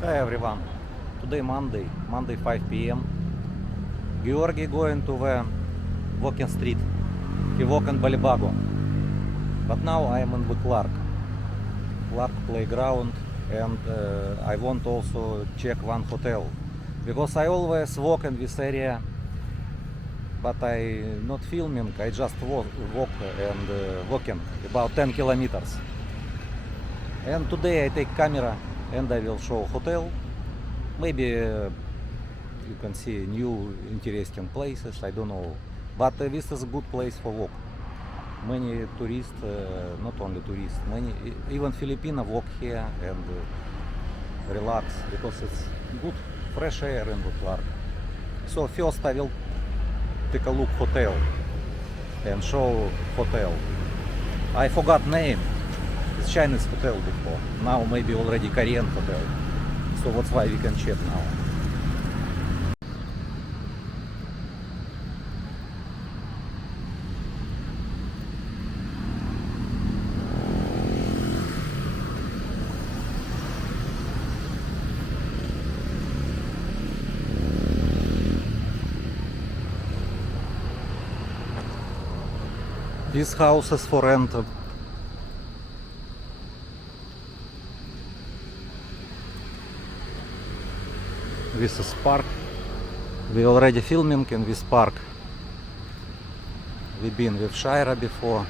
Hi everyone. Today Monday 5 p.m. Georgi going to the walking street. He walk in Balibago. But now I am in the Clark playground, and I want also check one hotel because I always walk in this area, but I not filming. I just walk and walking about 10 kilometers. And today I take camera and I will show hotel. Maybe you can see new interesting places, I don't know. But this is a good place for walk. Many tourists, not only tourists, many even Filipino walk here and relax because it's good fresh air in the park. So first I will take a look hotel and show hotel. I forgot name. It's Chinese hotel before. Now maybe already Korean hotel. So that's why we can check now. This house is for rent. This is park. We already filming in this park. We've been with Shira before.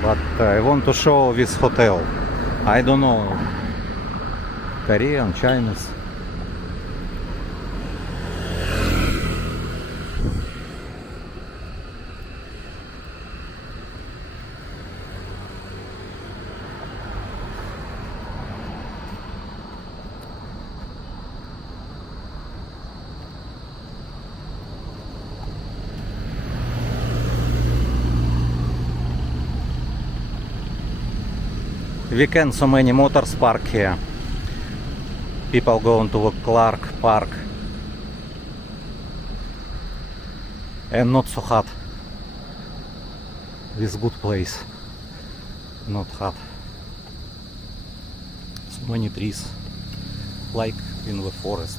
But I want to show this hotel. I don't know Korean, Chinese. Weekend, so many motors park here. People going to the Clark Park. And not so hot. This good place. Not hot. So many trees. Like in the forest.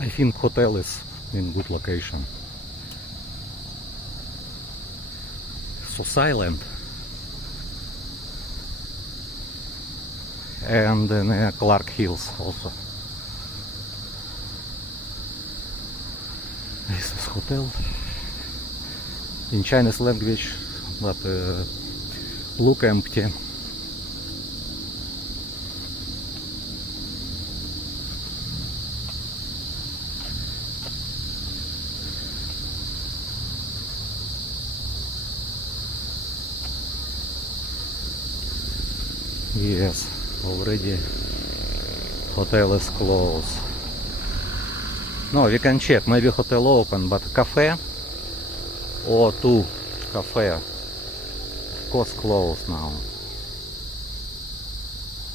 I think hotel is in good location. So silent, and then Clark Hills also. This is hotel in Chinese language, but look empty. Yes, already hotel is closed. No, we can check, maybe hotel open, but cafe or two cafe, of course closed now.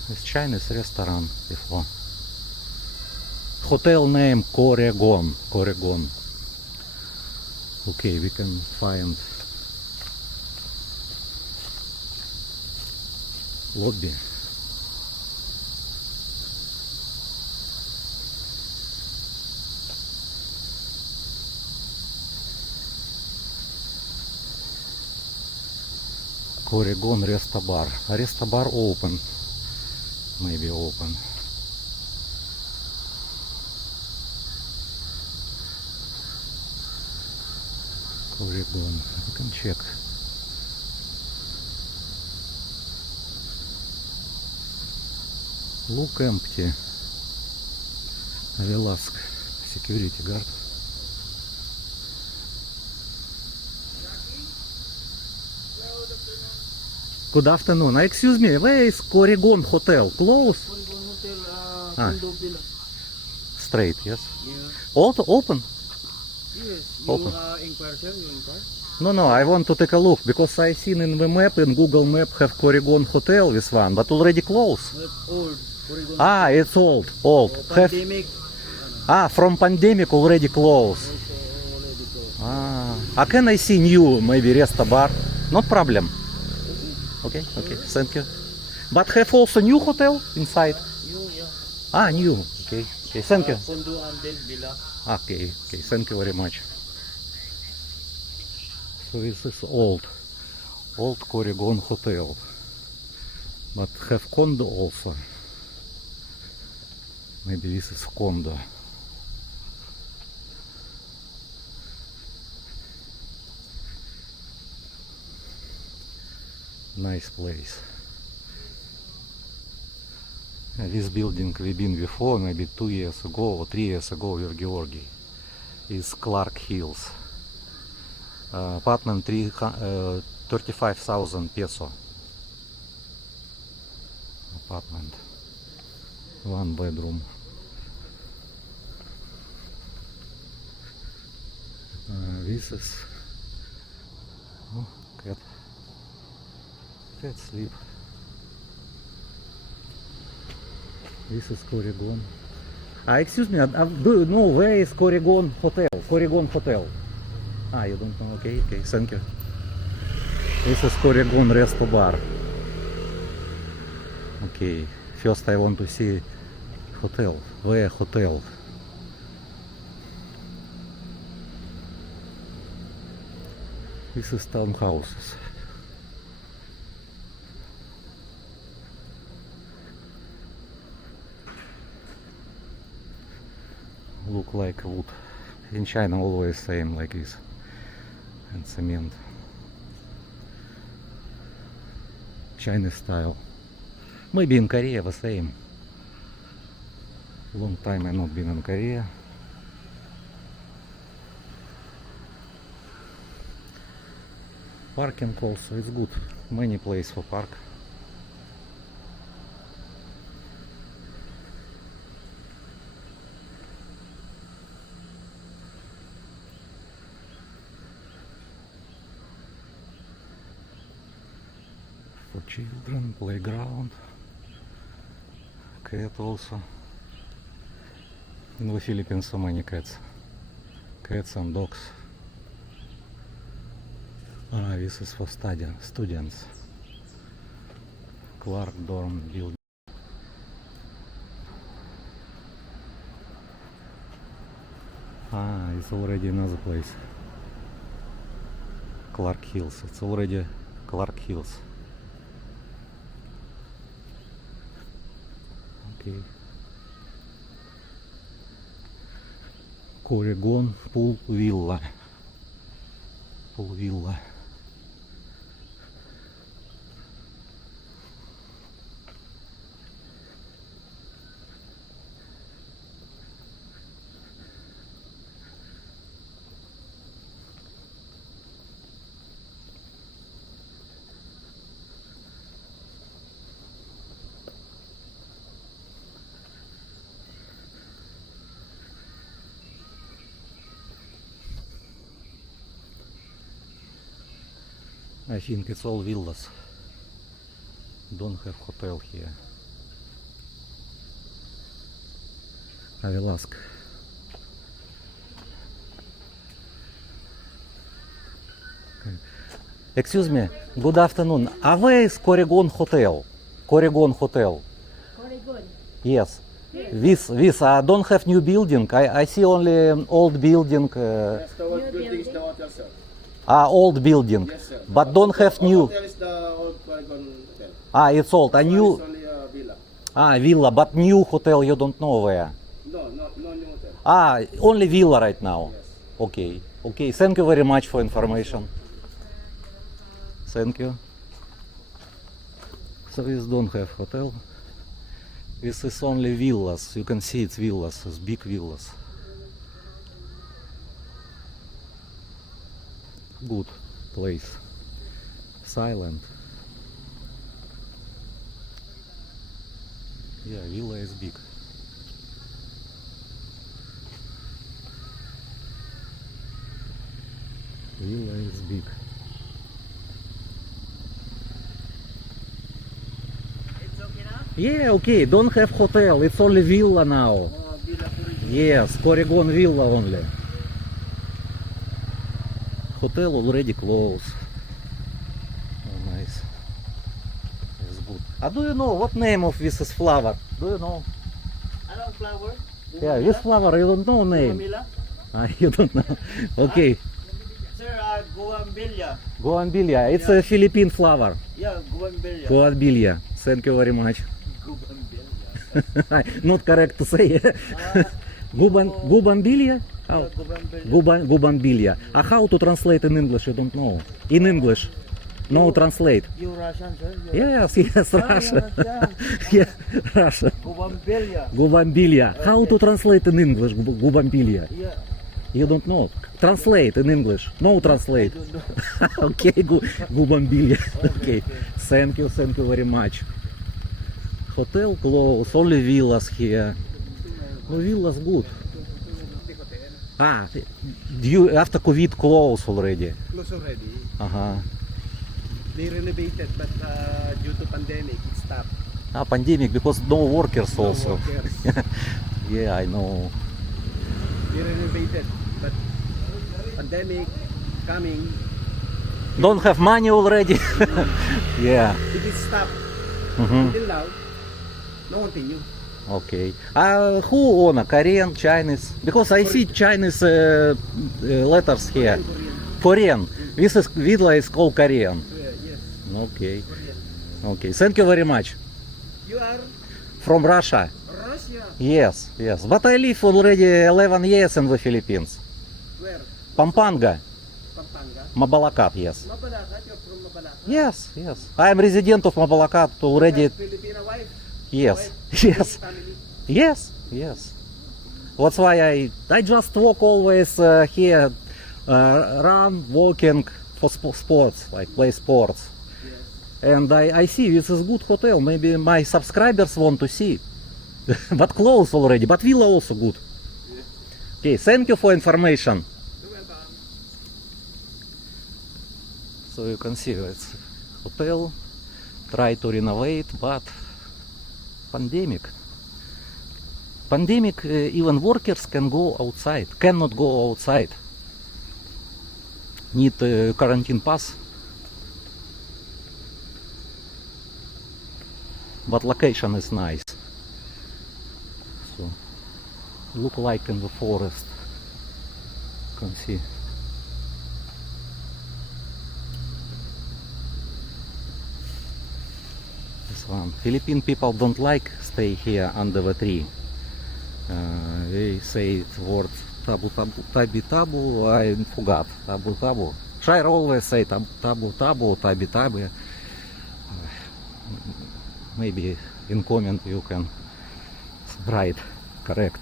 It's Chinese restaurant before. Hotel name Koregon. Okay, we can find lobby. Koregon Resta Bar. Resta Bar open. Maybe open. Koregon. You can check. Look empty. I will ask security guard. Good afternoon. Excuse me, where is Koregon Hotel? Close? Koregon Hotel, Ah. Villa. Straight, yes. Yeah. Also open? Yes. Open. Inquire, sir? You inquire? No, I want to take a look because I seen in the map, in Google Map, have Koregon Hotel, this one, but already closed. Not old. Koregon Ah, it's old. Have, Pandemic. from pandemic already closed. Also already closed. Can I see new maybe resta bar? Not problem. Okay, thank you. But have also new hotel inside? New. Okay, thank you. Condo and then villa. Okay, thank you very much. So this is old Corrigan hotel, but have condo also. Maybe this is condo. Nice place. This building we've been before, maybe 2 years ago or 3 years ago with Georgi. Is Clark Hills. Apartment 35,000 peso. Apartment. 1 bedroom. This is cat. Cat sleep. This is Corrigan. Excuse me, do you know where is Corrigan Hotel? Corrigan Hotel. You don't know. Okay, thank you. This is Corrigan Resto Bar. Okay, first I want to see hotel. Where hotel? This is townhouses. Look like wood. In China always same like this. And cement. Chinese style. Maybe in Korea the same. Long time I not been in Korea. Parking also is good. Many place for park. For children, playground. Cat also. In the Philippines so many cats. Cats and dogs. This is for students. Clark dorm building. It's already another place. Clark Hills. It's already Clark Hills. Okay. Corrigan Pool Villa. Pool Villa. I think it's all villas. Don't have hotel here. I will ask. Excuse me, good afternoon. Where is Corrigan Hotel? Corrigan Hotel. Corrigan. Yes. This don't have new building. I see only old building. Yes, the old building is the hotel, sir. Old building. Yes, sir. But don't have new. Hotel is the old Corrigan Hotel. It's old. A This one new. is only a villa. Villa, but new hotel you don't know where. No new hotel. Only villa right now. Yes. Okay. Thank you very much for information. Thank you. So this don't have hotel. This is only villas. You can see it's villas. It's big villas. Good place. Silent. Yeah, villa is big. Villa is big. It's okay now? Yeah, okay. Don't have hotel. It's only villa now. Villa Corrigan. Yes, Corrigan Villa only. hotel already closed. Oh, nice. It's good. Do you know what name of this is flower? Do you know? Anong flower? Yeah, this flower, you don't know name. Gumamila? You don't know. Okay. Sir, Guambilia. Guambilia. It's a Philippine flower. Yeah, Guambilia. Guambilia. Thank you very much. Guambilia. Not correct to say. Guambilia? How? Guambilia. Guambilia. How to translate in English? You don't know. In English. No translate. You Russian, sir? Yes, Russia. Yeah. Yeah, Russia. Guambilia. Gubambilia. How to translate in English? Gubambilia. Yeah. You don't know. Translate in English. No translate. I don't know. Okay, Gubambilia. Okay. Thank you very much. Hotel closed. Only villas here. No, villas good. You after COVID closed already. Close already. Ага. They renovated, but due to pandemic, it stopped. Pandemic because no workers No also. workers. Yeah, I know. They renovated, but pandemic coming, Don't have money already. Yeah. it is stopped. Mhm. Until now, no continue. Okay. Who own? Korean, Chinese? Because I see Chinese letters here. Korean. Korean. This is villa is called Korean. Yes. Okay. Korean. Okay. Thank you very much. You are From Russia. Russia. Yes, yes. But I live already 11 years in the Philippines. Where? Pampanga, Pampanga. Mabalacat, yes. Mabalacat. You're from Mabalacat. Yes, yes. I am resident of Mabalacat already. Filipina wife. Yes, Wife. yes, Family. yes, yes. That's why I just walk always here, run, walking for sports, like play sports. Yes. And I see this is good hotel. Maybe my subscribers want to see. But closed already. But villa also good. Okay, thank you for information. You're welcome. So you can see it's hotel. Try to renovate, but pandemic. Pandemic, even workers can go outside. Cannot go outside. Need quarantine pass. But location is nice. So look like in the forest. You can see. This one. Philippine people don't like stay here under the tree. They say it word tabu tabu tabi tabu. I forgot tabu tabu. Shire always say tabu tabu tabi tabi. Maybe in comment you can write correct.